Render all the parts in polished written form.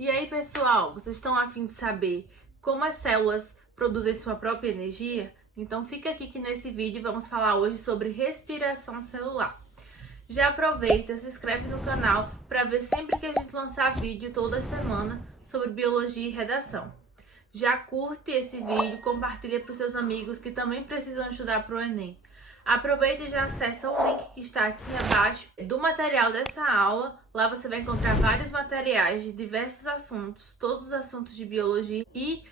E aí, pessoal, vocês estão a fim de saber como as células produzem sua própria energia? Então fica aqui que nesse vídeo vamos falar hoje sobre respiração celular. Já aproveita, se inscreve no canal para ver sempre que a gente lançar vídeo toda semana sobre biologia e redação. Já curte esse vídeo, compartilha para os seus amigos que também precisam estudar para o Enem. Aproveita e já acessa o link que está aqui abaixo do material dessa aula. Lá você vai encontrar vários materiais de diversos assuntos, todos os assuntos de biologia e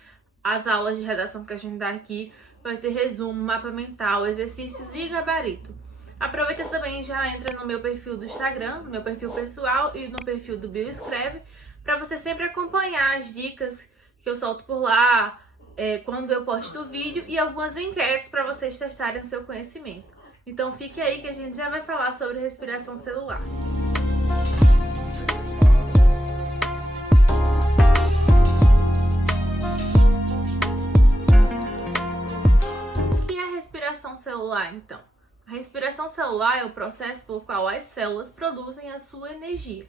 as aulas de redação que a gente dá aqui. Vai ter resumo, mapa mental, exercícios e gabarito. Aproveita também e já entra no meu perfil do Instagram, no meu perfil pessoal e no perfil do Bioescreve, para você sempre acompanhar as dicas que eu solto por lá, quando eu posto o vídeo e algumas enquetes para vocês testarem o seu conhecimento. Então fique aí que a gente já vai falar sobre respiração celular. O que é respiração celular, então? A respiração celular é o processo pelo qual as células produzem a sua energia.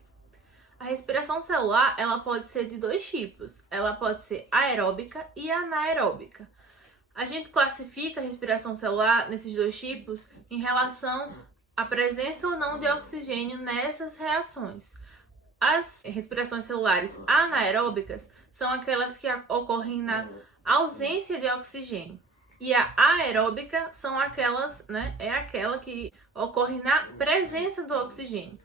A respiração celular, ela pode ser de dois tipos. Ela pode ser aeróbica e anaeróbica. A gente classifica a respiração celular nesses dois tipos em relação à presença ou não de oxigênio nessas reações. As respirações celulares anaeróbicas são aquelas que ocorrem na ausência de oxigênio. E a aeróbica são aquelas, é aquela que ocorre na presença do oxigênio.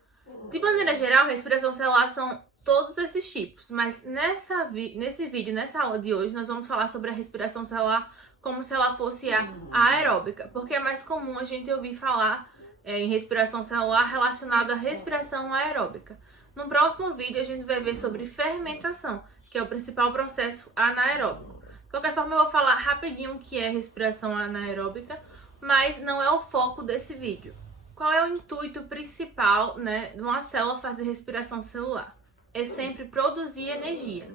De maneira geral, respiração celular são todos esses tipos, mas nesse vídeo, nessa aula de hoje, nós vamos falar sobre a respiração celular como se ela fosse a aeróbica, porque é mais comum a gente ouvir falar em respiração celular relacionada à respiração aeróbica. No próximo vídeo, a gente vai ver sobre fermentação, que é o principal processo anaeróbico. De qualquer forma, eu vou falar rapidinho o que é respiração anaeróbica, mas não é o foco desse vídeo. Qual é o intuito principal, de uma célula fazer respiração celular? É sempre produzir energia.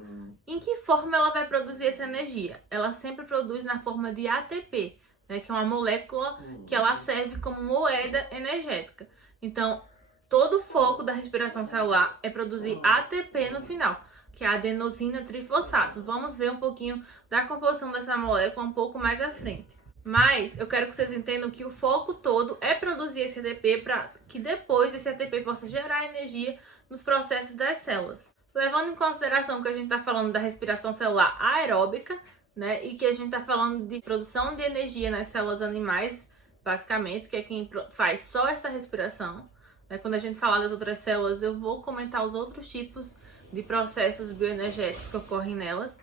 Em que forma ela vai produzir essa energia? Ela sempre produz na forma de ATP, que é uma molécula que ela serve como moeda energética. Então, todo o foco da respiração celular é produzir ATP no final, que é a adenosina trifosfato. Vamos ver um pouquinho da composição dessa molécula um pouco mais à frente. Mas eu quero que vocês entendam que o foco todo é produzir esse ATP para que depois esse ATP possa gerar energia nos processos das células. Levando em consideração que a gente está falando da respiração celular aeróbica, e que a gente está falando de produção de energia nas células animais, basicamente, que é quem faz só essa respiração. Quando a gente falar das outras células, eu vou comentar os outros tipos de processos bioenergéticos que ocorrem nelas.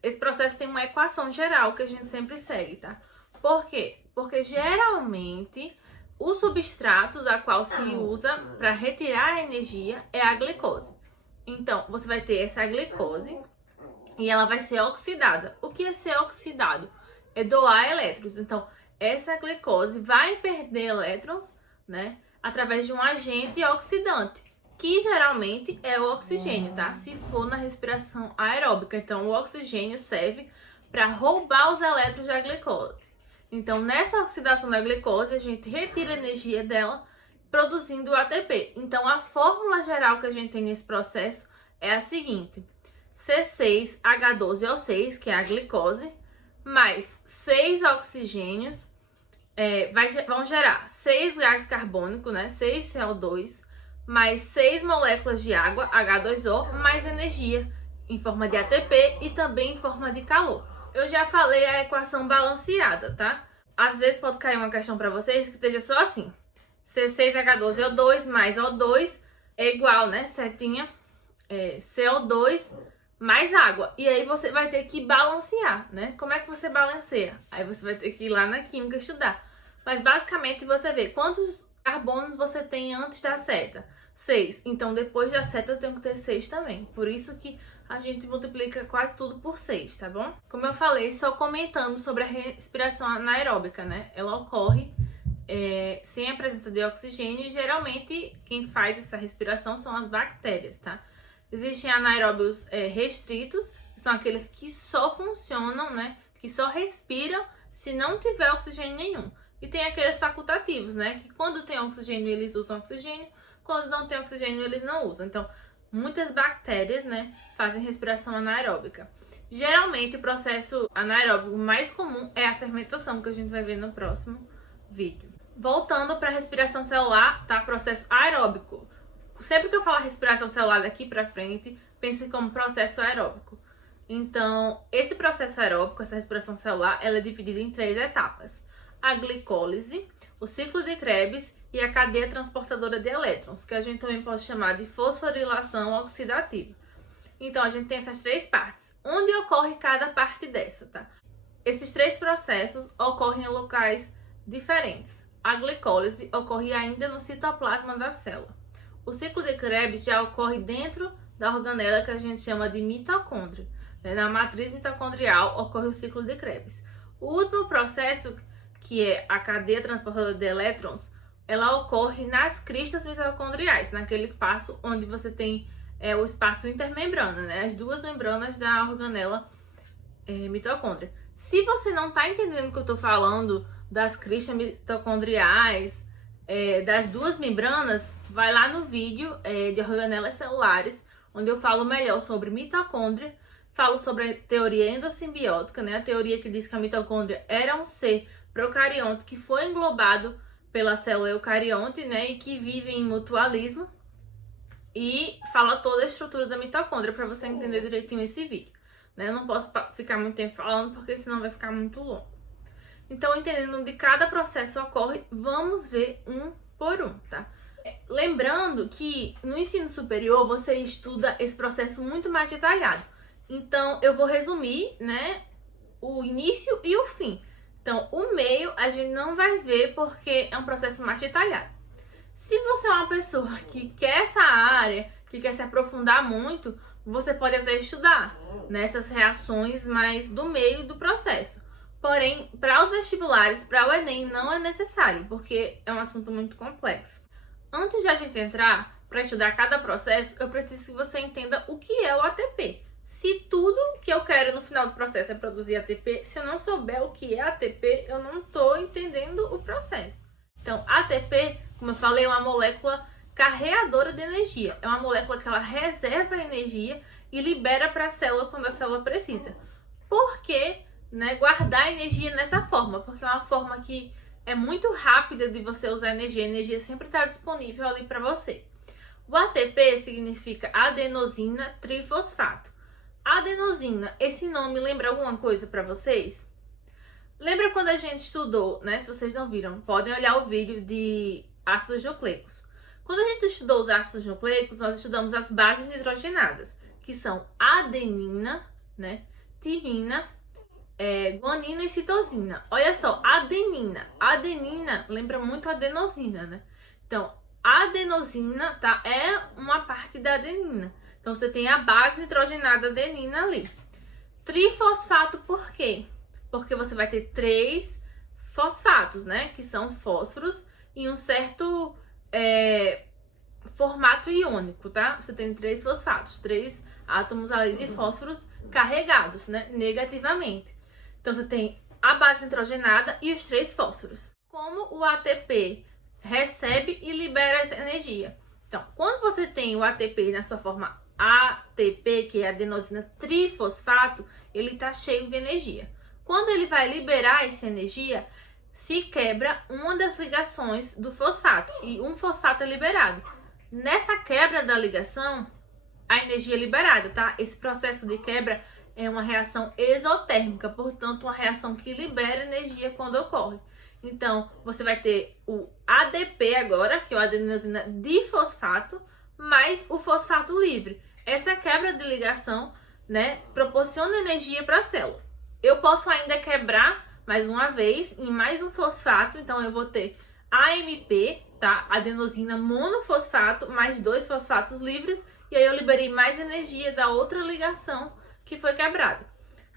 Esse processo tem uma equação geral que a gente sempre segue, tá? Por quê? Porque geralmente o substrato da qual se usa para retirar a energia é a glicose. Então, você vai ter essa glicose e ela vai ser oxidada. O que é ser oxidado? É doar elétrons. Então, essa glicose vai perder elétrons, através de um agente oxidante, que geralmente é o oxigênio, tá? Se for na respiração aeróbica. Então, o oxigênio serve para roubar os elétrons da glicose. Então, nessa oxidação da glicose, a gente retira a energia dela, produzindo o ATP. Então, a fórmula geral que a gente tem nesse processo é a seguinte: C6H12O6, que é a glicose, mais 6 oxigênios, vão gerar 6 gás carbônico, 6 CO2, mais 6 moléculas de água, H2O, mais energia em forma de ATP e também em forma de calor. Eu já falei a equação balanceada, tá? Às vezes pode cair uma questão para vocês que esteja só assim: C6H12O2 mais O2 é igual, setinha, CO2 mais água. E aí você vai ter que balancear, Como é que você balanceia? Aí você vai ter que ir lá na química estudar. Mas basicamente você vê quantos carbonos você tem antes da seta. 6. Então depois da seta eu tenho que ter 6 também. Por isso que a gente multiplica quase tudo por 6, tá bom? Como eu falei, só comentando sobre a respiração anaeróbica, Ela ocorre sem a presença de oxigênio e geralmente quem faz essa respiração são as bactérias, tá? Existem anaeróbios restritos, que são aqueles que só funcionam, que só respiram se não tiver oxigênio nenhum. E tem aqueles facultativos, que quando tem oxigênio eles usam oxigênio, quando não tem oxigênio eles não usam. Então, muitas bactérias, né, fazem respiração anaeróbica. Geralmente, o processo anaeróbico mais comum é a fermentação, que a gente vai ver no próximo vídeo. Voltando para a respiração celular, tá? Processo aeróbico. Sempre que eu falar respiração celular daqui para frente, pense como processo aeróbico. Então, esse processo aeróbico, essa respiração celular, ela é dividida em 3 etapas. A glicólise, o ciclo de Krebs e a cadeia transportadora de elétrons, que a gente também pode chamar de fosforilação oxidativa. Então, a gente tem essas 3 partes. Onde ocorre cada parte dessa, tá? Esses 3 processos ocorrem em locais diferentes. A glicólise ocorre ainda no citoplasma da célula. O ciclo de Krebs já ocorre dentro da organela que a gente chama de mitocôndria. Na matriz mitocondrial ocorre o ciclo de Krebs. O último processo, que é a cadeia transportadora de elétrons, ela ocorre nas cristas mitocondriais, naquele espaço onde você tem o espaço intermembrana, né? As 2 membranas da organela mitocôndria. Se você não está entendendo o que eu estou falando das cristas mitocondriais, das 2 membranas, vai lá no vídeo de organelas celulares, onde eu falo melhor sobre mitocôndria, falo sobre a teoria endossimbiótica, né? A teoria que diz que a mitocôndria era um ser procarionte que foi englobado pela célula eucarionte, né? E que vive em mutualismo. E fala toda a estrutura da mitocôndria para você entender direitinho esse vídeo, né? Eu não posso ficar muito tempo falando, porque senão vai ficar muito longo. Então, entendendo onde cada processo ocorre, vamos ver um por um, tá? Lembrando que no ensino superior você estuda esse processo muito mais detalhado. Então, eu vou resumir, né, o início e o fim. Então, o meio a gente não vai ver porque é um processo mais detalhado. Se você é uma pessoa que quer essa área, que quer se aprofundar muito, você pode até estudar nessas reações mais do meio do processo. Porém, para os vestibulares, para o Enem, não é necessário, porque é um assunto muito complexo. Antes de a gente entrar para estudar cada processo, eu preciso que você entenda o que é o ATP. Se tudo que eu quero no final do processo é produzir ATP, se eu não souber o que é ATP, eu não estou entendendo o processo. Então, ATP, como eu falei, é uma molécula carreadora de energia. É uma molécula que ela reserva energia e libera para a célula quando a célula precisa. Por que, né, guardar energia nessa forma? Porque é uma forma que é muito rápida de você usar energia. A energia sempre está disponível ali para você. O ATP significa adenosina trifosfato. Adenosina, esse nome lembra alguma coisa para vocês? Lembra quando a gente estudou, né? Se vocês não viram, podem olhar o vídeo de ácidos nucleicos. Quando a gente estudou os ácidos nucleicos, nós estudamos as bases nitrogenadas, que são adenina, né? Timina, guanina e citosina. Olha só, adenina. Adenina lembra muito adenosina, né? Então, adenosina, tá? É uma parte da adenina. Então, você tem a base nitrogenada adenina ali. Trifosfato, por quê? Porque você vai ter 3 fosfatos, né? Que são fósforos em um certo formato iônico, tá? Você tem 3 fosfatos, 3 átomos ali de fósforos carregados, né? Negativamente. Então, você tem a base nitrogenada e os 3 fósforos. Como o ATP recebe e libera essa energia? Então, quando você tem o ATP na sua forma ATP, que é adenosina trifosfato, ele está cheio de energia. Quando ele vai liberar essa energia, se quebra uma das ligações do fosfato e um fosfato é liberado. Nessa quebra da ligação, a energia é liberada, tá? Esse processo de quebra é uma reação exotérmica, portanto, uma reação que libera energia quando ocorre. Então, você vai ter o ADP agora, que é o adenosina difosfato, mais o fosfato livre. Essa quebra de ligação, né, proporciona energia para a célula. Eu posso ainda quebrar mais uma vez em mais um fosfato, então eu vou ter AMP, tá? Adenosina monofosfato, mais 2 fosfatos livres, e aí eu liberei mais energia da outra ligação que foi quebrada.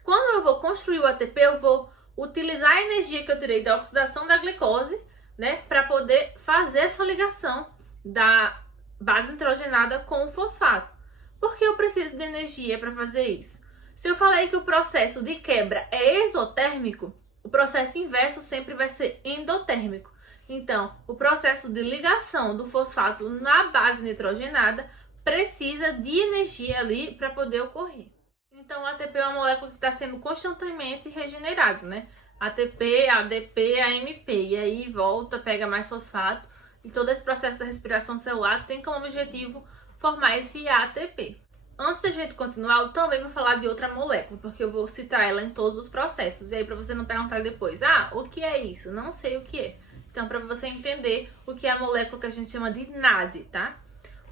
Quando eu vou construir o ATP, eu vou utilizar a energia que eu tirei da oxidação da glicose, né, para poder fazer essa ligação da base nitrogenada com o fosfato. Por que eu preciso de energia para fazer isso? Se eu falei que o processo de quebra é exotérmico, o processo inverso sempre vai ser endotérmico. Então, o processo de ligação do fosfato na base nitrogenada precisa de energia ali para poder ocorrer. Então, a ATP é uma molécula que está sendo constantemente regenerada, né? ATP, ADP, AMP. E aí volta, pega mais fosfato. E todo esse processo da respiração celular tem como objetivo formar esse ATP. Antes da gente continuar, eu também vou falar de outra molécula, porque eu vou citar ela em todos os processos. E aí, para você não perguntar depois, o que é isso? Não sei o que é. Então, para você entender o que é a molécula que a gente chama de NAD, tá?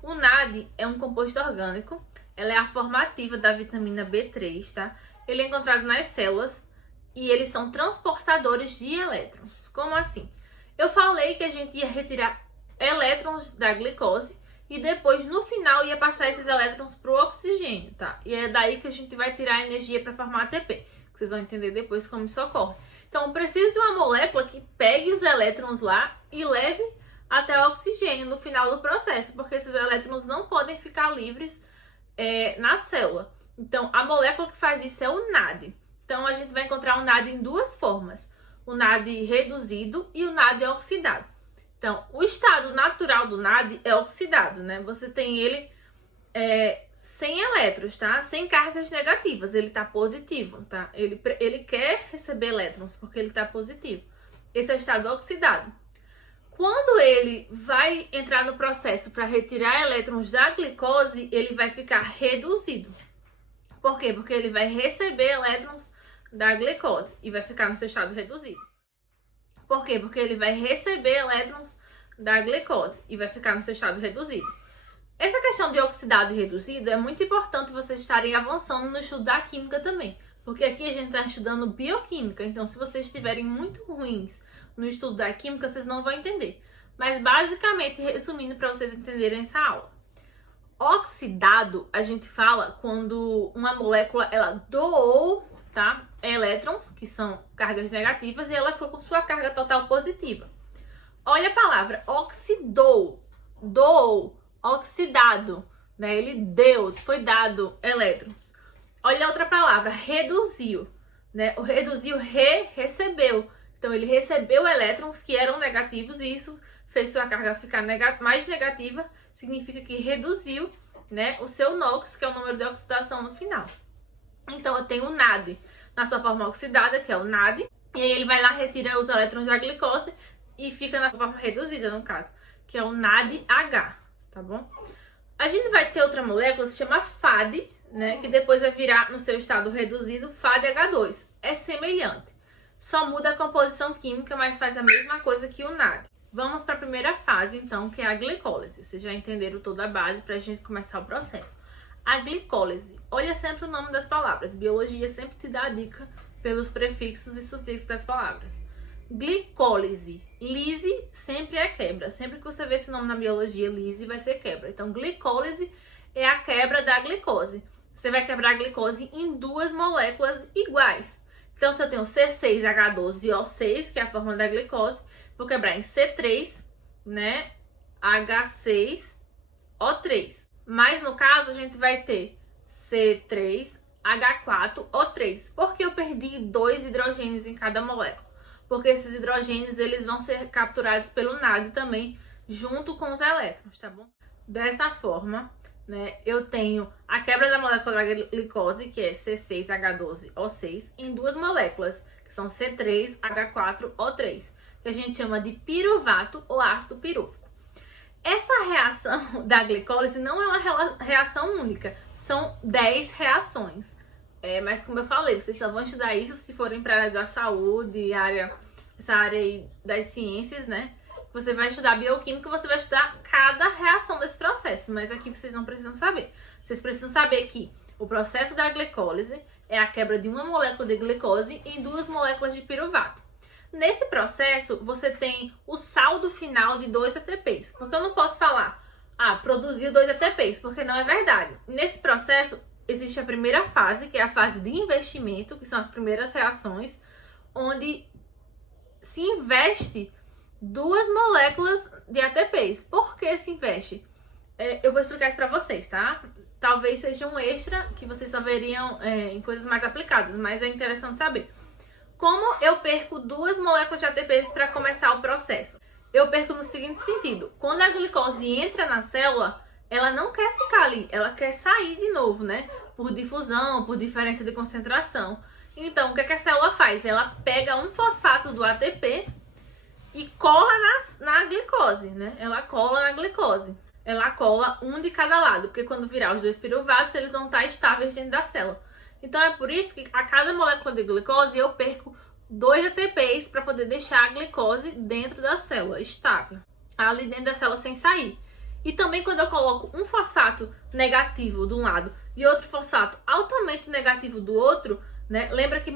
O NAD é um composto orgânico, ela é a formativa da vitamina B3, tá? Ele é encontrado nas células e eles são transportadores de elétrons. Como assim? Eu falei que a gente ia retirar elétrons da glicose e depois, no final, ia passar esses elétrons para o oxigênio, tá? E é daí que a gente vai tirar a energia para formar ATP. Vocês vão entender depois como isso ocorre. Então, precisa de uma molécula que pegue os elétrons lá e leve até o oxigênio no final do processo, porque esses elétrons não podem ficar livres na célula. Então, a molécula que faz isso é o NAD. Então, a gente vai encontrar o NAD em duas formas. O NAD reduzido e o NAD oxidado. Então, o estado natural do NAD é oxidado, né? Você tem ele sem elétrons, tá? Sem cargas negativas, ele tá positivo, tá? Ele quer receber elétrons porque ele tá positivo. Esse é o estado oxidado. Quando ele vai entrar no processo para retirar elétrons da glicose, ele vai ficar reduzido. Por quê? Porque ele vai receber elétrons da glicose e vai ficar no seu estado reduzido. Por quê? Porque ele vai receber elétrons da glicose e vai ficar no seu estado reduzido. Essa questão de oxidado e reduzido é muito importante vocês estarem avançando no estudo da química também. Porque aqui a gente está estudando bioquímica, então se vocês estiverem muito ruins no estudo da química, vocês não vão entender. Mas basicamente, resumindo para vocês entenderem essa aula. Oxidado, a gente fala quando uma molécula ela doou, tá, elétrons, que são cargas negativas, e ela ficou com sua carga total positiva. Olha a palavra, oxidou, doou, oxidado, né? Ele deu, foi dado elétrons. Olha a outra palavra, reduziu, né? O reduziu, recebeu. Então, ele recebeu elétrons que eram negativos e isso fez sua carga ficar mais negativa, significa que reduziu, né, o seu NOx, que é o número de oxidação no final. Então, eu tenho o NAD na sua forma oxidada, que é o NAD, e aí ele vai lá, retira os elétrons da glicose e fica na forma reduzida, no caso, que é o NADH, tá bom? A gente vai ter outra molécula, se chama FAD, né, que depois vai virar, no seu estado reduzido, FADH2. É semelhante. Só muda a composição química, mas faz a mesma coisa que o NAD. Vamos para a primeira fase, então, que é a glicólise. Vocês já entenderam toda a base para a gente começar o processo. A glicólise, olha sempre o nome das palavras. Biologia sempre te dá a dica pelos prefixos e sufixos das palavras. Glicólise. Lise sempre é quebra. Sempre que você vê esse nome na biologia, lise vai ser quebra. Então, glicólise é a quebra da glicose. Você vai quebrar a glicose em duas moléculas iguais. Então, se eu tenho C6H12O6, que é a forma da glicose, vou quebrar em C3, né, H6O3. Mas, no caso, a gente vai ter C3H4O3. Por que eu perdi 2 hidrogênios em cada molécula? Porque esses hidrogênios, eles vão ser capturados pelo NAD também, junto com os elétrons, tá bom? Dessa forma, né, eu tenho a quebra da molécula da glicose, que é C6H12O6, em duas moléculas, que são C3H4O3, que a gente chama de piruvato ou ácido pirúvico. Essa reação da glicólise não é uma reação única, são 10 reações. Mas como eu falei, vocês só vão estudar isso se forem para a área da saúde, essa área aí das ciências, né? Você vai estudar bioquímica, você vai estudar cada reação desse processo, mas aqui vocês não precisam saber. Vocês precisam saber que o processo da glicólise é a quebra de uma molécula de glicose em duas moléculas de piruvato. Nesse processo, você tem o saldo final de 2 ATPs, porque eu não posso falar, produziu 2 ATPs, porque não é verdade. Nesse processo, existe a primeira fase, que é a fase de investimento, que são as primeiras reações, onde se investe 2 moléculas de ATPs. Por que se investe? Eu vou explicar isso pra vocês, tá? Talvez seja um extra que vocês só veriam em coisas mais aplicadas, mas é interessante saber. Como eu perco 2 moléculas de ATPs para começar o processo? Eu perco no seguinte sentido. Quando a glicose entra na célula, ela não quer ficar ali, ela quer sair de novo, né? Por difusão, por diferença de concentração. Então, o que a célula faz? Ela pega um fosfato do ATP e cola na glicose, né? Ela cola na glicose. Ela cola um de cada lado, porque quando virar os dois piruvatos, eles vão estar estáveis dentro da célula. Então, é por isso que a cada molécula de glicose eu perco 2 ATPs para poder deixar a glicose dentro da célula, estável. Ali dentro da célula sem sair. E também quando eu coloco um fosfato negativo de um lado e outro fosfato altamente negativo do outro, né? Lembra que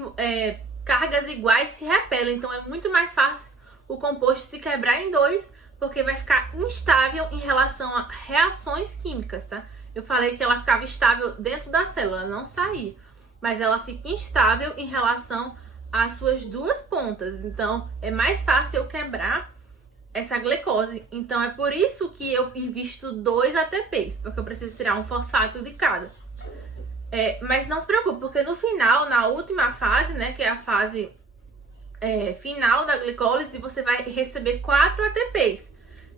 cargas iguais se repelem, então é muito mais fácil o composto se quebrar em dois, porque vai ficar instável em relação a reações químicas, tá? Eu falei que ela ficava estável dentro da célula, não saía, mas ela fica instável em relação às suas duas pontas, então é mais fácil eu quebrar essa glicose. Então é por isso que eu invisto 2 ATPs, porque eu preciso tirar um fosfato de cada. Mas não se preocupe, porque no final, na última fase, né, que é a fase final da glicólise, você vai receber 4 ATPs.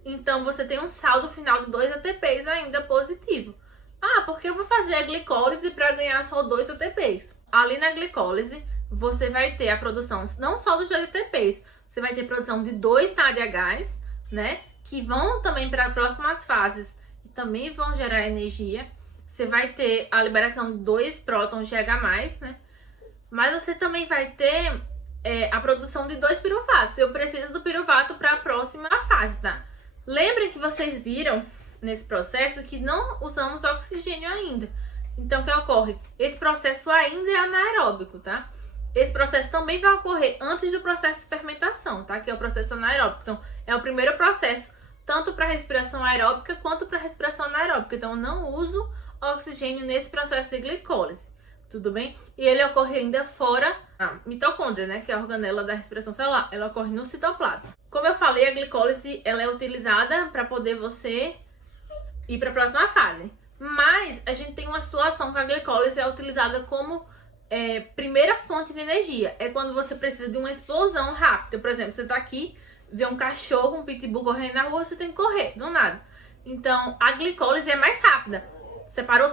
Então você tem um saldo final de 2 ATPs ainda positivo. Ah, porque eu vou fazer a glicólise para ganhar só 2 ATPs? Ali na glicólise, você vai ter a produção não só dos 2 ATPs, você vai ter produção de 2 NADHs, né? Que vão também para as próximas fases e também vão gerar energia. Você vai ter a liberação de 2 prótons de H+, né? Mas você também vai ter a produção de 2 piruvatos. Eu preciso do piruvato para a próxima fase, tá? Lembrem que vocês viram nesse processo que não usamos oxigênio ainda. Então, o que ocorre? Esse processo ainda é anaeróbico, tá? Esse processo também vai ocorrer antes do processo de fermentação, tá? Que é o processo anaeróbico. Então, é o primeiro processo, tanto para respiração aeróbica quanto para respiração anaeróbica. Então, eu não uso oxigênio nesse processo de glicólise, tudo bem? E ele ocorre ainda fora a mitocôndria, né? Que é a organela da respiração celular. Ela ocorre no citoplasma. Como eu falei, a glicólise ela é utilizada para poder você ir para a próxima fase. Mas a gente tem uma situação que a glicólise é utilizada como primeira fonte de energia. É quando você precisa de uma explosão rápida. Por exemplo, você tá aqui, vê um cachorro, um pitbull correndo na rua, você tem que correr, do nada. Então, a glicólise é mais rápida. Separou,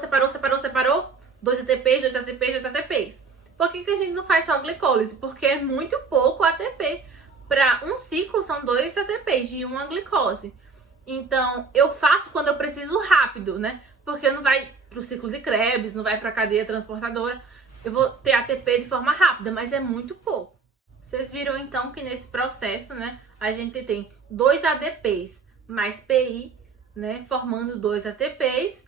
2 ATPs, 2 ATPs, 2 ATPs. Por que a gente não faz só glicólise? Porque é muito pouco ATP. Para um ciclo, são 2 ATPs de uma glicose. Então, eu faço quando eu preciso rápido, né? Porque não vai pro ciclo de Krebs, não vai pra cadeia transportadora. Eu vou ter ATP de forma rápida, mas é muito pouco. Vocês viram, então, que nesse processo, né, a gente tem 2 ADPs mais PI, né, formando 2 ATPs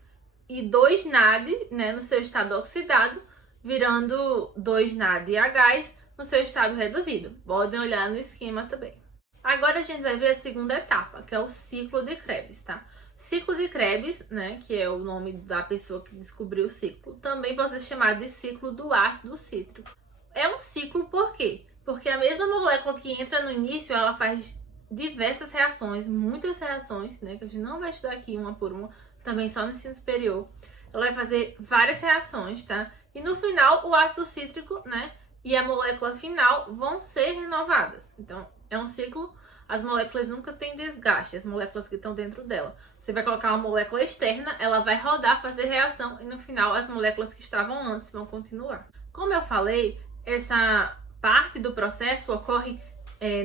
e 2 NAD, né, no seu estado oxidado, virando 2 NADHs no seu estado reduzido. Podem olhar no esquema também. Agora a gente vai ver a segunda etapa, que é o ciclo de Krebs, tá? Ciclo de Krebs, né, que é o nome da pessoa que descobriu o ciclo, também pode ser chamado de ciclo do ácido cítrico. É um ciclo por quê? Porque a mesma molécula que entra no início, ela faz diversas reações, muitas reações, né, que a gente não vai estudar aqui uma por uma, também só no ensino superior. Ela vai fazer várias reações, tá? E no final, o ácido cítrico, né, e a molécula final vão ser renovadas. Então, é um ciclo. As moléculas nunca têm desgaste, as moléculas que estão dentro dela. Você vai colocar uma molécula externa, ela vai rodar, fazer reação e no final as moléculas que estavam antes vão continuar. Como eu falei, essa parte do processo ocorre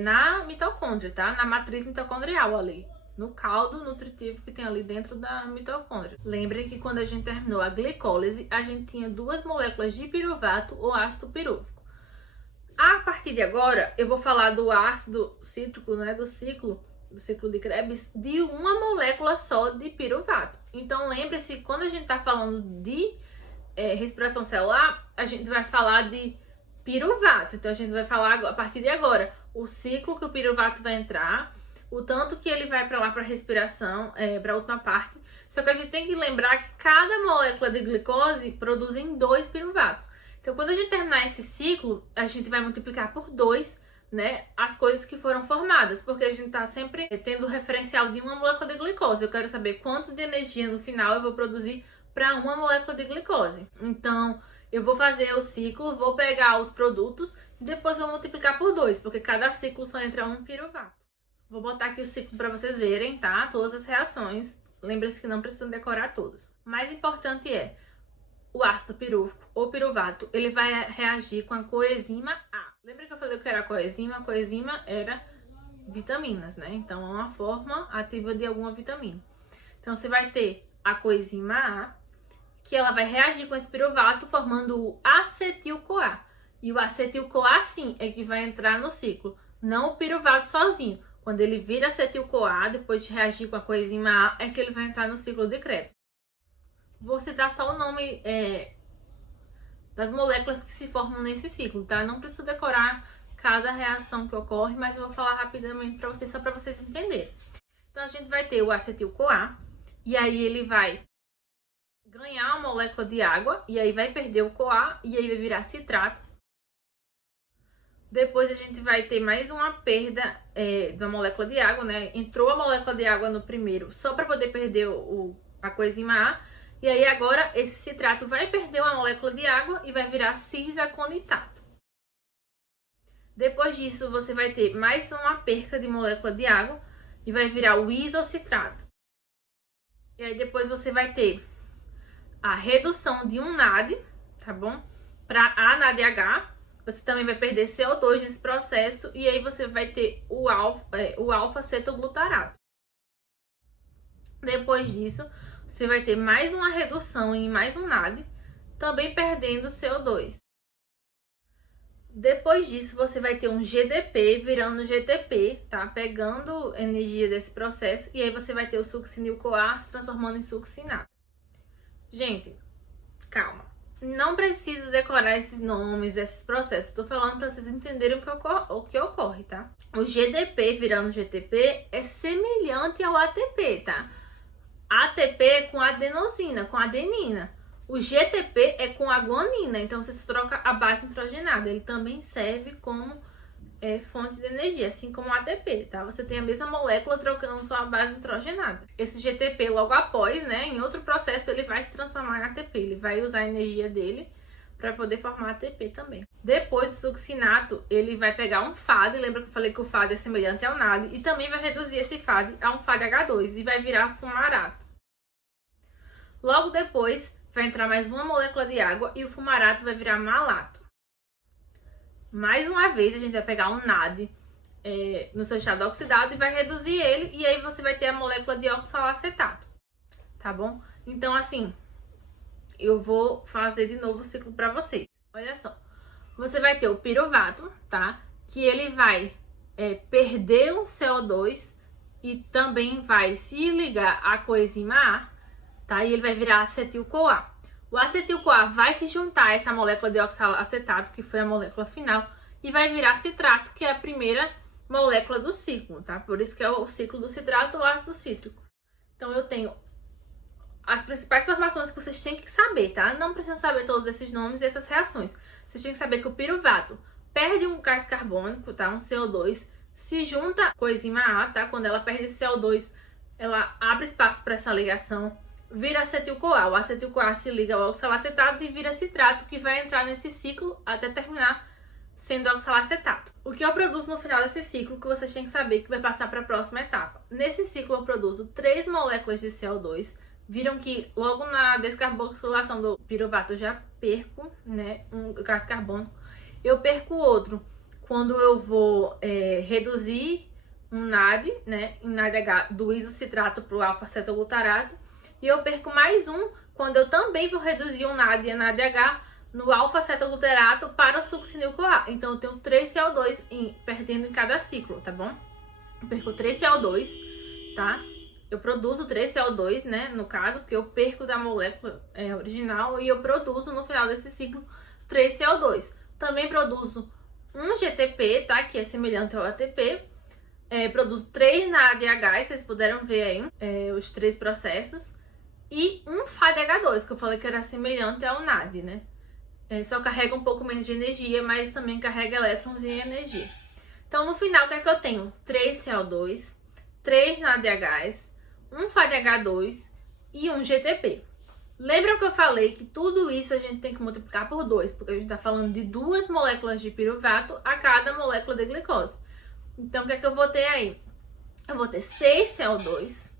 na mitocôndria, tá? Na matriz mitocondrial ali, no caldo nutritivo que tem ali dentro da mitocôndria. Lembrem que quando a gente terminou a glicólise, a gente tinha 2 moléculas de piruvato ou ácido pirúvico. A partir de agora, eu vou falar do ácido cítrico, né, do ciclo de Krebs, de uma molécula só de piruvato. Então, lembre-se, quando a gente está falando de respiração celular, a gente vai falar de piruvato. Então, a gente vai falar, a partir de agora, o ciclo que o piruvato vai entrar, o tanto que ele vai para lá para respiração, para a última parte. Só que a gente tem que lembrar que cada molécula de glicose produz 2 piruvatos. Então, quando a gente terminar esse ciclo, a gente vai multiplicar por 2, né, as coisas que foram formadas, porque a gente tá sempre tendo o referencial de uma molécula de glicose. Eu quero saber quanto de energia no final eu vou produzir para uma molécula de glicose. Então, eu vou fazer o ciclo, vou pegar os produtos e depois vou multiplicar por 2, porque cada ciclo só entra um piruvato. Vou botar aqui o ciclo para vocês verem, tá? Todas as reações Lembra-se que não precisa decorar todas. O mais importante é o ácido pirúvico ou piruvato, ele vai reagir com a coenzima A. Lembra que eu falei que era coenzima? A coenzima era vitaminas, né? Então, é uma forma ativa de alguma vitamina. Então, você vai ter a coenzima A, que ela vai reagir com esse piruvato, formando o acetil-CoA. E o acetil-CoA, sim, é que vai entrar no ciclo, não o piruvato sozinho. Quando ele vira acetil-CoA, depois de reagir com a coenzima A, é que ele vai entrar no ciclo de Krebs. Vou citar só o nome das moléculas que se formam nesse ciclo, tá? Não preciso decorar cada reação que ocorre, mas eu vou falar rapidamente para vocês, só para vocês entenderem. Então, a gente vai ter o acetil-CoA, e aí ele vai ganhar uma molécula de água, e aí vai perder o CoA, e aí vai virar citrato. Depois a gente vai ter mais uma perda da molécula de água, né? Entrou a molécula de água no primeiro, só para poder perder a coenzima A, e aí agora esse citrato vai perder uma molécula de água e vai virar cis-aconitato. Depois disso, você vai ter mais uma perca de molécula de água e vai virar o isocitrato. E aí depois você vai ter a redução de um NAD, tá bom? Para ANADH, você também vai perder CO2 nesse processo e aí você vai ter o alfa-cetoglutarato. Depois disso, você vai ter mais uma redução em mais um NAD, também perdendo CO2. Depois disso, você vai ter um GDP virando GTP, tá? Pegando energia desse processo. E aí você vai ter o succinil-CoA se transformando em succinato. Gente, calma. Não precisa decorar esses nomes, esses processos. Tô falando para vocês entenderem o que ocorre, tá? O GDP virando GTP é semelhante ao ATP, tá? ATP é com adenosina, com adenina. O GTP é com a guanina, então você troca a base nitrogenada. Ele também serve como fonte de energia, assim como o ATP, tá? Você tem a mesma molécula trocando sua base nitrogenada. Esse GTP, logo após, né, em outro processo, ele vai se transformar em ATP. Ele vai usar a energia dele para poder formar ATP também. Depois do succinato, ele vai pegar um FAD, lembra que eu falei que o FAD é semelhante ao NAD, e também vai reduzir esse FAD a um FADH2 e vai virar fumarato. Logo depois, vai entrar mais uma molécula de água e o fumarato vai virar malato. Mais uma vez, a gente vai pegar um NAD no seu estado oxidado e vai reduzir ele, e aí você vai ter a molécula de oxalacetato, tá bom? Então, assim, eu vou fazer de novo o ciclo para vocês. Olha só, você vai ter o piruvato, tá? Que ele vai perder um CO2 e também vai se ligar à coenzima A, tá? E ele vai virar acetil-CoA. O acetil-CoA vai se juntar a essa molécula de oxalacetato, que foi a molécula final, e vai virar citrato, que é a primeira molécula do ciclo, tá? Por isso que é o ciclo do citrato ou ácido cítrico. Então, eu tenho as principais formações que vocês têm que saber, tá? Não precisam saber todos esses nomes e essas reações. Vocês têm que saber que o piruvato perde um gás carbônico, tá? Um CO2, se junta com a coenzima A, tá? Quando ela perde esse CO2, ela abre espaço para essa ligação, vira acetil-CoA. O acetil-CoA se liga ao oxalacetato e vira citrato, que vai entrar nesse ciclo até terminar sendo oxalacetato. O que eu produzo no final desse ciclo, que vocês têm que saber que vai passar para a próxima etapa. Nesse ciclo eu produzo 3 moléculas de CO2. Viram que logo na descarboxilação do piruvato eu já perco, né, um gás carbônico. Eu perco outro quando eu vou reduzir um NAD, né, em NADH do isocitrato para o alfa-cetoglutarato. E eu perco mais um quando eu também vou reduzir um NAD e NADH no alfa-cetoglutarato para o succinil-CoA. Então, eu tenho 3 CO2 perdendo em cada ciclo, tá bom? Eu perco 3 CO2, tá? Eu produzo 3 CO2, né? No caso, porque eu perco da molécula original e eu produzo no final desse ciclo 3 CO2. Também produzo um GTP, tá? Que é semelhante ao ATP. Produzo 3 NADH, vocês puderam ver aí os 3 processos. E um FADH2, que eu falei que era semelhante ao NAD, né? Só carrega um pouco menos de energia, mas também carrega elétrons e energia. Então, no final, o que é que eu tenho? 3 CO2, 3 NADHs, um FADH2 e um GTP. Lembra que eu falei que tudo isso a gente tem que multiplicar por 2, porque a gente está falando de 2 moléculas de piruvato a cada molécula de glicose. Então, o que é que eu vou ter aí? Eu vou ter 6 CO2,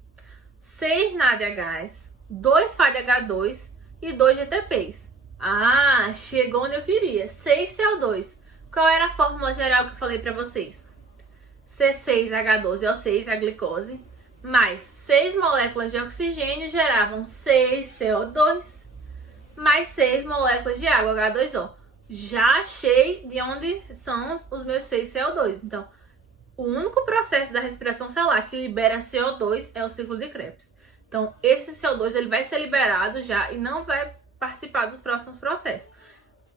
6 NADHs, 2 FADH2 e 2 GTPs. Ah, chegou onde eu queria. 6 CO2. Qual era a fórmula geral que eu falei para vocês? C6H12O6, a glicose, mais 6 moléculas de oxigênio geravam 6 CO2, mais 6 moléculas de água, H2O. Já achei de onde são os meus 6 CO2. Então, o único processo da respiração celular que libera CO2 é o ciclo de Krebs. Então, esse CO2 ele vai ser liberado já e não vai participar dos próximos processos.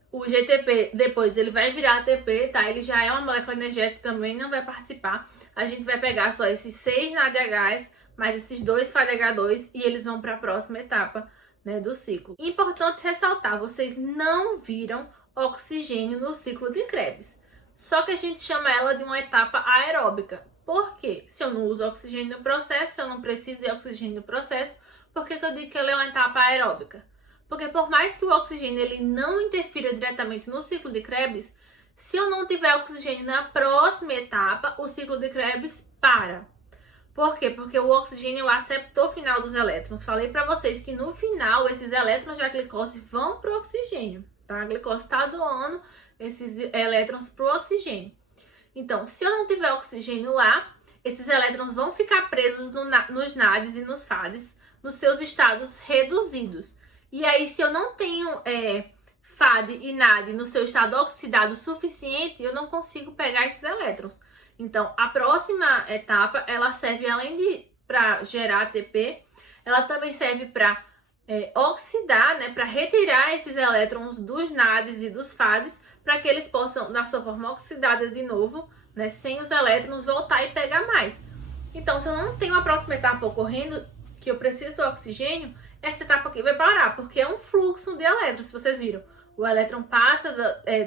O GTP, depois, ele vai virar ATP, tá? Ele já é uma molécula energética, também não vai participar. A gente vai pegar só esses 6 NADHs, mais esses 2 FADH2 e eles vão para a próxima etapa, né, do ciclo. Importante ressaltar, vocês não viram oxigênio no ciclo de Krebs. Só que a gente chama ela de uma etapa aeróbica. Por quê? Se eu não uso oxigênio no processo, se eu não preciso de oxigênio no processo, por que eu digo que ela é uma etapa aeróbica? Porque por mais que o oxigênio ele não interfira diretamente no ciclo de Krebs, se eu não tiver oxigênio na próxima etapa, o ciclo de Krebs para. Por quê? Porque o oxigênio é o aceptor final dos elétrons. Falei para vocês que no final esses elétrons da glicose vão para o oxigênio, tá? A glicose está doando esses elétrons para o oxigênio. Então, se eu não tiver oxigênio lá, esses elétrons vão ficar presos nos NADs e nos FADs, nos seus estados reduzidos. E aí, se eu não tenho FAD e NAD no seu estado oxidado suficiente, eu não consigo pegar esses elétrons. Então, a próxima etapa, ela serve além de para gerar ATP, ela também serve para oxidar, né, para retirar esses elétrons dos NADs e dos FADs, para que eles possam, na sua forma oxidada de novo, né, sem os elétrons, voltar e pegar mais. Então, se eu não tenho a próxima etapa ocorrendo, que eu preciso do oxigênio, essa etapa aqui vai parar, porque é um fluxo de elétrons, se vocês viram. O elétron passa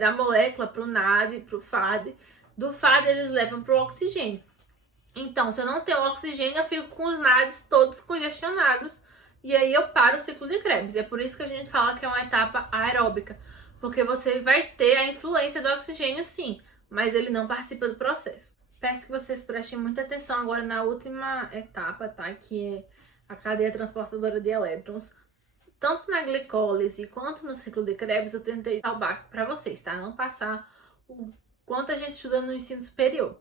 da molécula para o NAD, para o FAD, do FAD eles levam para o oxigênio. Então, se eu não tenho oxigênio, eu fico com os NADs todos congestionados, e aí eu paro o ciclo de Krebs. É por isso que a gente fala que é uma etapa aeróbica, porque você vai ter a influência do oxigênio sim, mas ele não participa do processo. Peço que vocês prestem muita atenção agora na última etapa, tá? Que é a cadeia transportadora de elétrons. Tanto na glicólise quanto no ciclo de Krebs, eu tentei dar o básico para vocês, tá? Não passar o quanto a gente estuda no ensino superior.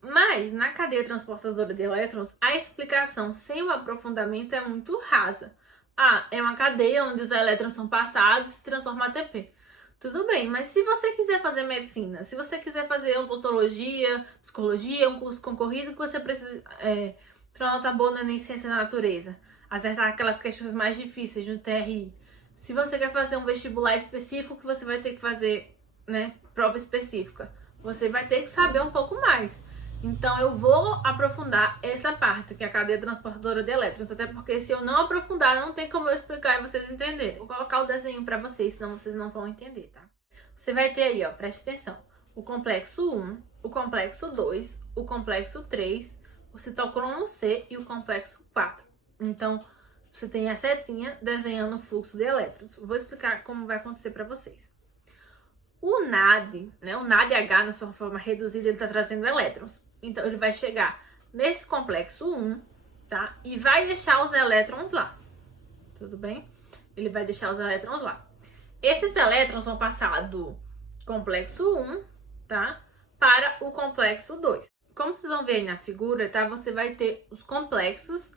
Mas, na cadeia transportadora de elétrons, a explicação sem o aprofundamento é muito rasa. Ah, é uma cadeia onde os elétrons são passados e se transforma em ATP. Tudo bem, mas se você quiser fazer medicina, se você quiser fazer odontologia, psicologia, um curso concorrido que você precisa tirar uma nota boa no Enem Ciência da Natureza, acertar aquelas questões mais difíceis no TRI. Se você quer fazer um vestibular específico, que você vai ter que fazer, né, prova específica, você vai ter que saber um pouco mais. Então, eu vou aprofundar essa parte, que é a cadeia transportadora de elétrons, até porque se eu não aprofundar, não tem como eu explicar e vocês entenderem. Vou colocar o desenho para vocês, senão vocês não vão entender, tá? Você vai ter aí, ó, preste atenção, o complexo 1, o complexo 2, o complexo 3, o citocromo C e o complexo 4. Então, você tem a setinha desenhando o fluxo de elétrons. Vou explicar como vai acontecer para vocês. O NAD, né, o NADH na sua forma reduzida, ele está trazendo elétrons. Então, ele vai chegar nesse complexo 1, tá? E vai deixar os elétrons lá. Tudo bem? Ele vai deixar os elétrons lá. Esses elétrons vão passar do complexo 1, tá? Para o complexo 2. Como vocês vão ver aí na figura, tá? Você vai ter os complexos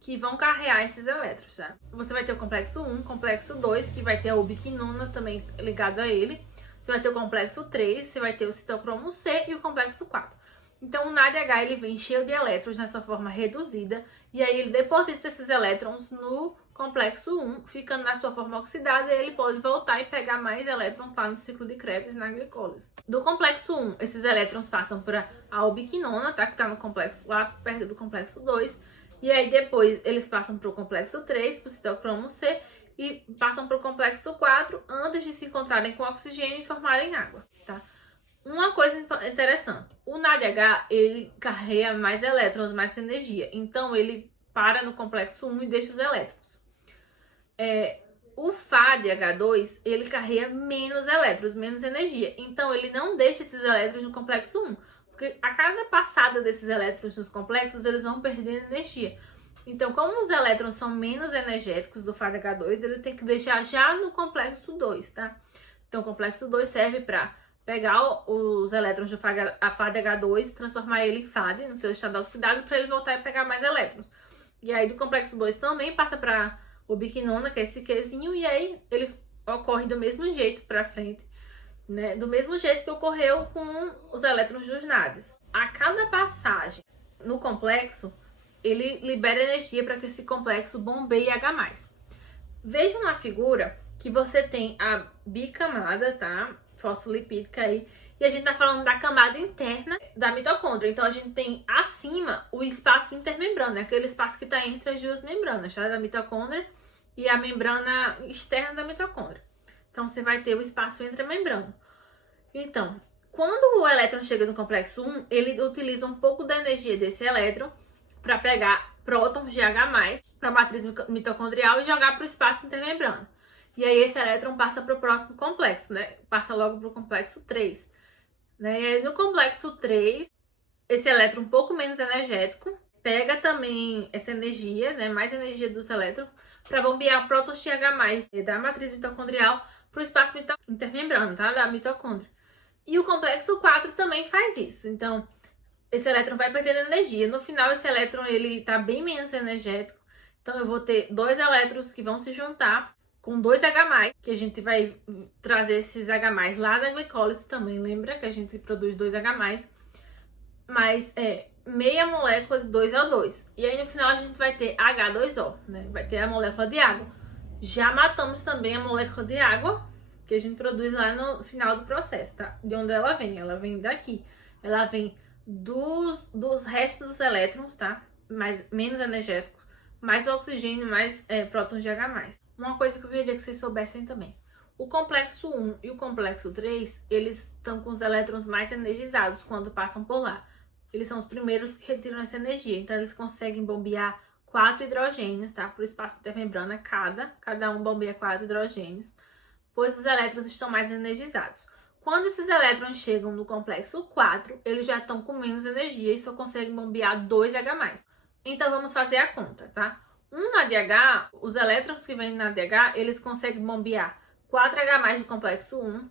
que vão carregar esses elétrons, tá? Você vai ter o complexo 1, complexo 2, que vai ter a ubiquinona também ligado a ele. Você vai ter o complexo 3, você vai ter o citocromo C e o complexo 4. Então, o NADH, ele vem cheio de elétrons nessa forma reduzida, e aí ele deposita esses elétrons no complexo 1, ficando na sua forma oxidada, e ele pode voltar e pegar mais elétrons lá no ciclo de Krebs na glicólise. Do complexo 1, esses elétrons passam para a ubiquinona, tá? Que tá no complexo, lá perto do complexo 2, e aí depois eles passam para o complexo 3, para o citocromo C, e passam para o complexo 4 antes de se encontrarem com oxigênio e formarem água, tá? Uma coisa interessante, o NADH, ele carrega mais elétrons, mais energia, então ele para no complexo 1 e deixa os elétrons. O FADH2, ele carrega menos elétrons, menos energia, então ele não deixa esses elétrons no complexo 1, porque a cada passada desses elétrons nos complexos, eles vão perdendo energia. Então, como os elétrons são menos energéticos do FADH2, ele tem que deixar já no complexo 2, tá? Então, o complexo 2 serve para pegar os elétrons do FADH2, transformar ele em FAD, no seu estado oxidado, para ele voltar e pegar mais elétrons. E aí, do complexo 2 também passa para o biquinona, que é esse Qzinho, e aí ele ocorre do mesmo jeito para frente, né? Do mesmo jeito que ocorreu com os elétrons dos NADs. A cada passagem no complexo, ele libera energia para que esse complexo bombeie H+. Vejam na figura que você tem a bicamada, tá? Fosfolipídica aí. E a gente tá falando da camada interna da mitocôndria. Então, a gente tem acima o espaço intermembrana, né? Aquele espaço que tá entre as duas membranas, tá? Da mitocôndria e a membrana externa da mitocôndria. Então, você vai ter o espaço intramembrano. Então, quando o elétron chega no complexo 1, ele utiliza um pouco da energia desse elétron para pegar prótons de H+, da matriz mitocondrial e jogar para o espaço intermembrano. E aí esse elétron passa para o próximo complexo, né? Passa logo para o complexo 3. Né? E aí no complexo 3, esse elétron um pouco menos energético pega também essa energia, né? Mais energia dos elétrons, para bombear prótons de H+, da matriz mitocondrial para o espaço intermembrano, tá? Da mitocôndria. E o complexo 4 também faz isso. Então, esse elétron vai perdendo energia. No final, esse elétron ele tá bem menos energético. Então, eu vou ter dois elétrons que vão se juntar com 2 H+, que a gente vai trazer esses H+ lá da glicólise também. Lembra que a gente produz 2 H+, mas meia molécula de 2O2. E aí, no final, a gente vai ter H2O, né? Vai ter a molécula de água. Já matamos também a molécula de água, que a gente produz lá no final do processo, tá? De onde ela vem? Ela vem daqui. Ela vem dos restos dos elétrons, tá? Menos energéticos, mais oxigênio, mais prótons de H+. Uma coisa que eu queria que vocês soubessem também. O complexo 1 e o complexo 3, eles estão com os elétrons mais energizados quando passam por lá. Eles são os primeiros que retiram essa energia. Então, eles conseguem bombear 4 hidrogênios, tá? Para o espaço intermembrana, cada um bombeia 4 hidrogênios, pois os elétrons estão mais energizados. Quando esses elétrons chegam no complexo 4, eles já estão com menos energia e só conseguem bombear 2 H+. Então, vamos fazer a conta, tá? Um NADH, os elétrons que vêm no NADH, eles conseguem bombear 4 H+ do complexo 1,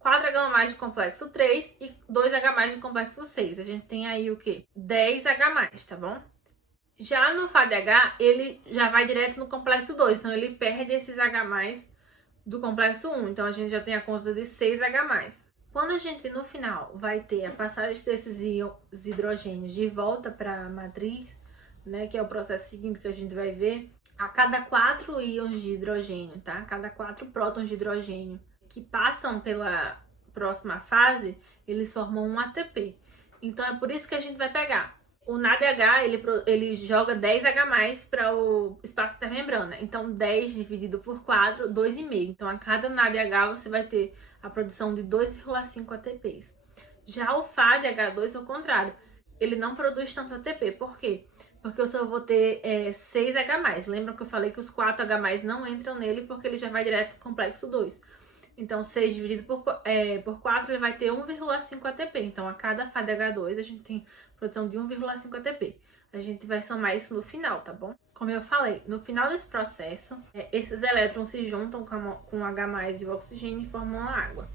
4 H+ do complexo 3 e 2 H+ do complexo 6. A gente tem aí o quê? 10 H+, tá bom? Já no FADH, ele já vai direto no complexo 2, então ele perde esses H+ do complexo 1, então a gente já tem a conta de 6 H+. Quando a gente, no final, vai ter a passagem desses hidrogênios de volta para a matriz, né, que é o processo seguinte que a gente vai ver, a cada 4 íons de hidrogênio, tá? A cada 4 prótons de hidrogênio que passam pela próxima fase, eles formam um ATP. Então, é por isso que a gente vai pegar. O NADH, ele joga 10 H+ para o espaço intermembrana. Então, 10 dividido por 4, 2,5. Então, a cada NADH você vai ter a produção de 2,5 ATPs. Já o FADH2 é o contrário. Ele não produz tanto ATP. Por quê? Porque eu só vou ter 6 H+. Lembram que eu falei que os 4 H+ não entram nele porque ele já vai direto no complexo 2. Então, 6 dividido por 4, ele vai ter 1,5 ATP. Então, a cada FADH2, a gente tem produção de 1,5 ATP. A gente vai somar isso no final, tá bom? Como eu falei, no final desse processo, esses elétrons se juntam com o H+ e o oxigênio e formam a água.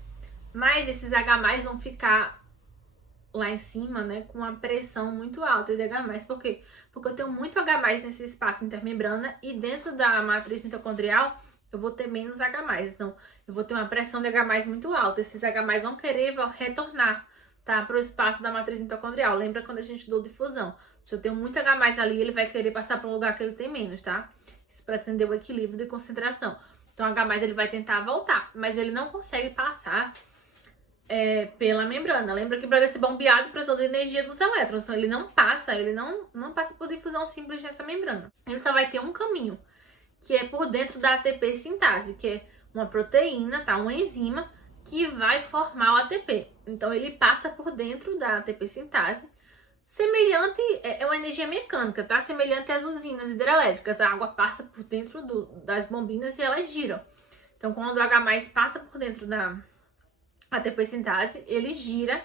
Mas esses H+ vão ficar lá em cima, né, com uma pressão muito alta de H+. Por quê? Porque eu tenho muito H+ nesse espaço intermembrana e dentro da matriz mitocondrial eu vou ter menos H+. Então, eu vou ter uma pressão de H+ muito alta. Esses H+ vão querer retornar, tá, para o espaço da matriz mitocondrial. Lembra quando a gente estudou difusão? Se eu tenho muito H+ ali, ele vai querer passar para um lugar que ele tem menos, tá? Isso para atender o equilíbrio de concentração. Então, o H+ ele vai tentar voltar, mas ele não consegue passar pela membrana. Lembra que para ele ser bombeado precisa de energia dos elétrons. Então, ele não passa por difusão simples nessa membrana. Ele só vai ter um caminho, que é por dentro da ATP sintase, que é uma proteína, tá? Uma enzima que vai formar o ATP. Então, ele passa por dentro da ATP sintase, semelhante, é uma energia mecânica, tá? Semelhante às usinas hidrelétricas. A água passa por dentro das bombinas e elas giram. Então, quando o H+ passa por dentro da ATP sintase, ele gira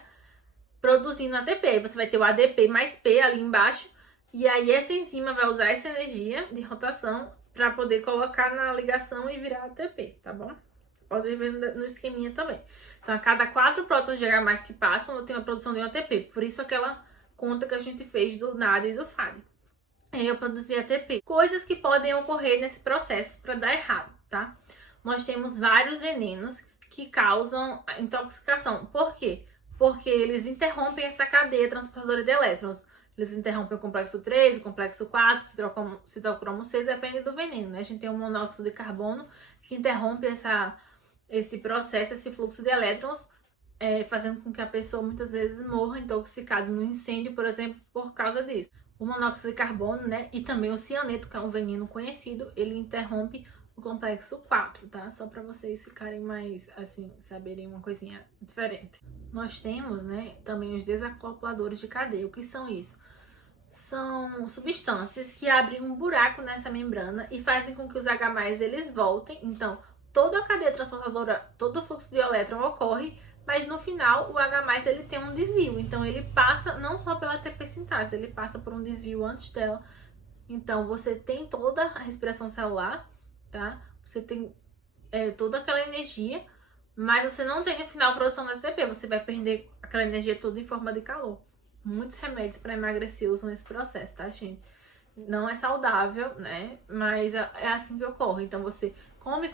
produzindo ATP. Aí você vai ter o ADP mais P ali embaixo E aí essa enzima vai usar essa energia de rotação para poder colocar na ligação e virar ATP, tá bom? Pode ver no esqueminha também. Então, a cada 4 prótons de H+ que passam, eu tenho a produção de um ATP. Por isso aquela conta que a gente fez do NAD e do FAD. Aí eu produzi ATP. Coisas que podem ocorrer nesse processo para dar errado, tá? Nós temos vários venenos que causam intoxicação. Por quê? Porque eles interrompem essa cadeia transportadora de elétrons. Eles interrompem o complexo 3, o complexo 4, citocromo C, depende do veneno, né? A gente tem o monóxido de carbono que interrompe esse processo, esse fluxo de elétrons, fazendo com que a pessoa muitas vezes morra intoxicada no incêndio, por exemplo, por causa disso. O monóxido de carbono, né? E também o cianeto, que é um veneno conhecido, ele interrompe o complexo 4, tá? Só para vocês ficarem mais, assim, saberem uma coisinha diferente. Nós temos, né, também os desacopladores de cadeia. O que são isso? São substâncias que abrem um buraco nessa membrana e fazem com que os H+, eles voltem. Então, toda a cadeia transportadora, todo o fluxo de elétron ocorre, mas no final o H+, ele tem um desvio. Então, ele passa não só pela ATP sintase, ele passa por um desvio antes dela. Então, você tem toda a respiração celular, tá? Você tem toda aquela energia, mas você não tem no final a produção da ATP, você vai perder aquela energia toda em forma de calor. Muitos remédios para emagrecer usam esse processo, tá, gente? Não é saudável, né? Mas é assim que ocorre. Então você come,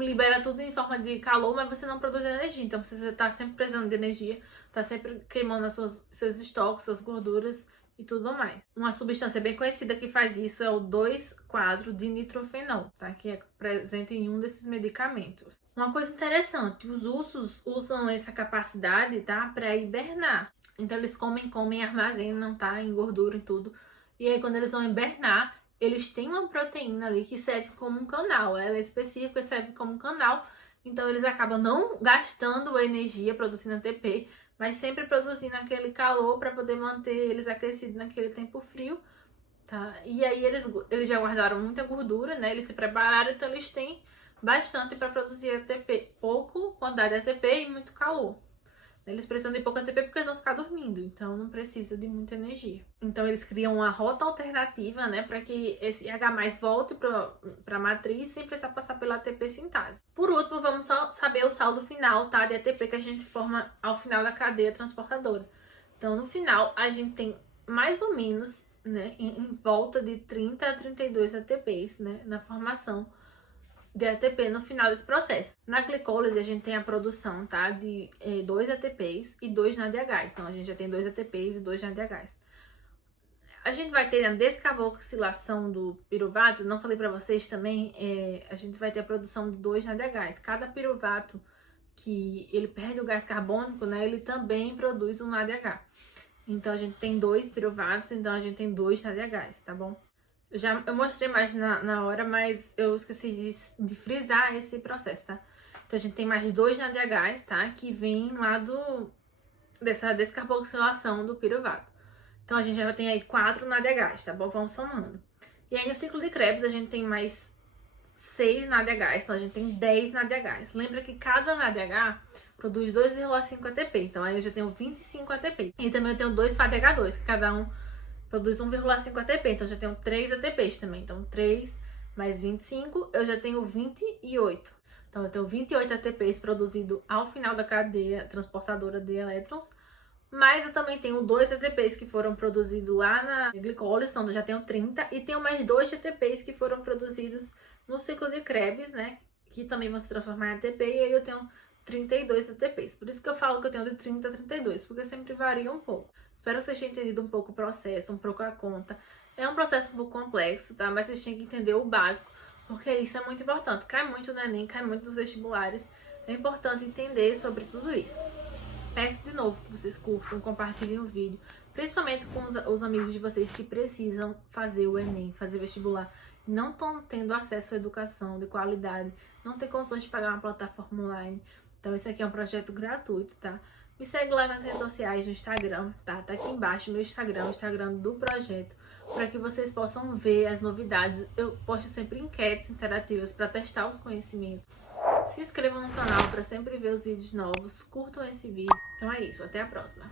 libera tudo em forma de calor, mas você não produz energia. Então você tá sempre precisando de energia, tá sempre queimando seus estoques, suas gorduras e tudo mais. Uma substância bem conhecida que faz isso é o 2,4-dinitrofenol, tá? Que é presente em um desses medicamentos. Uma coisa interessante, os ursos usam essa capacidade, tá? Para hibernar. Então eles comem, armazenam, tá? Em gordura e tudo. E aí quando eles vão hibernar, eles têm uma proteína ali que serve como um canal. Ela é específica e serve como um canal. Então eles acabam não gastando energia produzindo ATP, mas sempre produzindo aquele calor para poder manter eles aquecidos naquele tempo frio, tá? E aí eles já guardaram muita gordura, né? Eles se prepararam, então eles têm bastante para produzir ATP, pouco quantidade de ATP e muito calor. Eles precisam de pouco ATP porque eles vão ficar dormindo, então não precisa de muita energia. Então eles criam uma rota alternativa, né, para que esse H+ volte para a matriz sem precisar passar pela ATP sintase. Por último, vamos só saber o saldo final, tá, de ATP que a gente forma ao final da cadeia transportadora. Então no final a gente tem mais ou menos, né, em volta de 30 a 32 ATPs, né, na formação de ATP no final desse processo. Na glicólise a gente tem a produção, tá, de 2 ATPs e 2 NADH. Então a gente já tem 2 ATPs e 2 NADH. A gente vai ter a descarboxilação do piruvato, não falei para vocês também, a gente vai ter a produção de 2 NADH. Cada piruvato que ele perde o gás carbônico, né, ele também produz um NADH. Então a gente tem 2 piruvatos, então a gente tem 2 NADH, tá bom? Eu mostrei mais na hora, mas eu esqueci de frisar esse processo, tá? Então a gente tem mais 2 NADHs, tá? Que vem lá dessa descarboxilação do piruvato. Então a gente já tem aí 4 NADHs, tá bom? Vamos somando. E aí no ciclo de Krebs a gente tem mais 6 NADHs, então a gente tem 10 NADHs. Lembra que cada NADH produz 2,5 ATP, então aí eu já tenho 25 ATP. E também eu tenho 2 FADH2, que cada um produz 1,5 ATP, então eu já tenho 3 ATPs também. Então 3 mais 25, eu já tenho 28. Então eu tenho 28 ATPs produzidos ao final da cadeia transportadora de elétrons. Mas eu também tenho 2 ATPs que foram produzidos lá na glicólise, então eu já tenho 30. E tenho mais 2 ATPs que foram produzidos no ciclo de Krebs, né? Que também vão se transformar em ATP, e aí eu tenho 32 ATPs. Por isso que eu falo que eu tenho de 30 a 32, porque sempre varia um pouco. Espero que vocês tenham entendido um pouco o processo, um pouco a conta. É um processo um pouco complexo, tá? Mas vocês têm que entender o básico, porque isso é muito importante. Cai muito no Enem, cai muito nos vestibulares. É importante entender sobre tudo isso. Peço de novo que vocês curtam, compartilhem o vídeo, principalmente com os amigos de vocês que precisam fazer o Enem, fazer vestibular, não estão tendo acesso à educação de qualidade, não tem condições de pagar uma plataforma online. Então esse aqui é um projeto gratuito, tá? Me segue lá nas redes sociais, no Instagram, tá? Tá aqui embaixo meu Instagram, o Instagram do projeto, para que vocês possam ver as novidades. Eu posto sempre enquetes interativas para testar os conhecimentos. Se inscrevam no canal para sempre ver os vídeos novos, curtam esse vídeo. Então é isso, até a próxima.